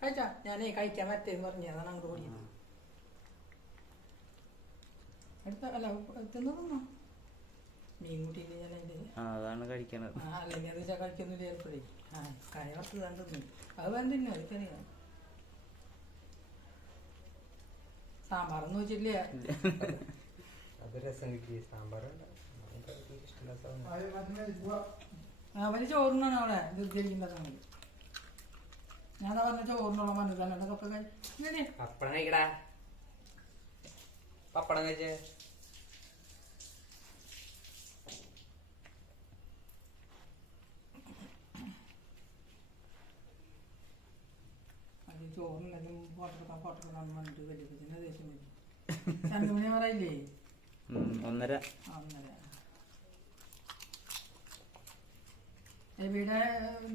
കഴിച്ചാ ഞാനേ കഴിക്കാൻ പറ്റേന്ന് പറഞ്ഞു അതാണ് അങ്ങോട്ട് ഓടി അടുത്ത അല്ല തിന്നോ മീൻ കൂട്ടിയില്ല ഞാൻ അതിന്റെ അതാണ് കഴിക്കണത്. അല്ലെങ്കിൽ അത് വെച്ചാൽ കഴിക്കൊന്നുമില്ല ചിലപ്പോഴേ കായ വറുത്ത് കണ്ടു അത് വേണ്ട തിന്നു എനിക്കറിയാം. സാമ്പാറൊന്നും വെച്ചില്ല. അവന് ചോറിനാണ് അവിടെ ദീർഘിക്കുന്നത്. ഞാൻ പറഞ്ഞ ചോറിനുള്ള മനസ്സിലാണ് അതൊക്കെ പപ്പടം കഴിക്കടാ. പപ്പടം കഴിച്ചേ അത് ചോറിനെങ്കിലും ഫോട്ടോ വന്നിട്ട് വലിയ ദേഷ്യം വരും. 2 മണി പറയില്ലേ 1:30 എവിടെ